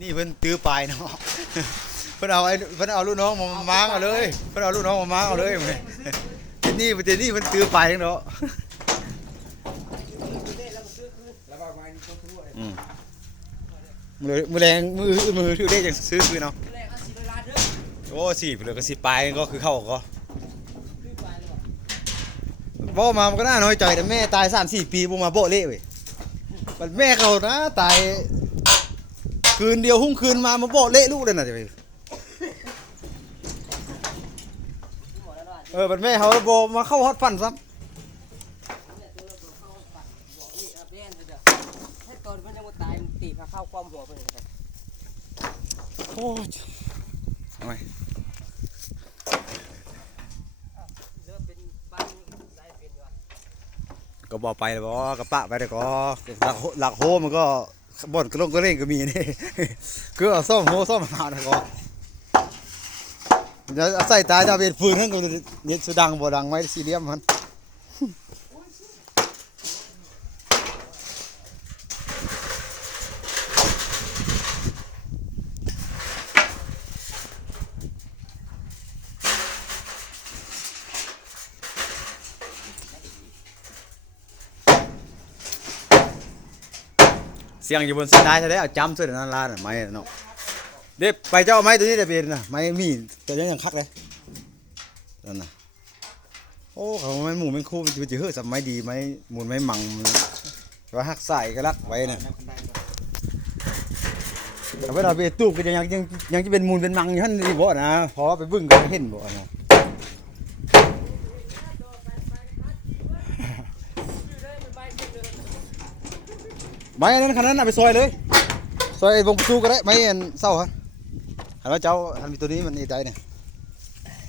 นี่เพิ่นตื้อปลายเนาะเพิ่นเอาลูกน้องมาม้างเอาเลยเพิ่นเอาลูกน้องมาม้างเอาเลยนี่เพิ่นตื้อปลายเนาะมือแรงมือถือได้จังซื้อเนาะโอ้สิเหลือก็10ปลายก็คือเข้าก็บ่มามันก็น่าน้อยใจแต่แม่ตาย3-4 ปีบ่มาโบะเละเว้ยมันแม่เขานะตายคืนเดียวหุ้งคืนมาโบะเละลูกเลยน่ะมันแม่เขาโบมาเข้าฮอตฟันซ้ำตอนมันยังไม่ตายมันตีพาเข้าความหัวไปเลยครับโอ้ยทำไมก็บอกไปแล้วบอกกระปะไปแต่ก็หลักโฮมันก็บ่อนกระลงกระเล่งก็มีนี่คือเอาซ่อมโฮซ่อมหาแต่ก็จะใส่ตาจะเป็นฟืนนั่นก็เนี่ยสุดังบ่ดังไว้สี่เหลี่ยมมันเสียงอยู่บนเส้นได้ใช่ไหมเอาจำเส้นนั้นลาไม้เนาะเด็บไปเจ้าไม้ตัวนี้จะเป็นนะไม้มีแต่ยังคักเลยนั่นน่ะโอ้เขาไม้หมูเป็นคู่มันจะเฮ้ยสับไม้ดีไม้หมุนไม้มังว่าหักใส่ก็รักไว้น่ะแต่เวลาไปตู้ก็ยังจะเป็นมูลเป็นมังอยู่ท่านดีบ่นะเพราะว่าไปบึ้งก็เห็นบ่นะไม้นั้นขนาดนั้นไปซอยเลยซอยวงประตูก็ได้ไม้เศร้าฮะหันว่าเจ้าหันมีตัวนี้มันอีใจเนี่ย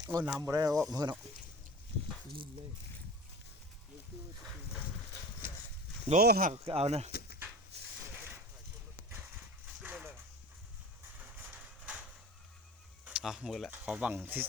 โอ้น้ำบ่ได้เพื่อนเนาะโน้หักเอานะมือละขอบังที่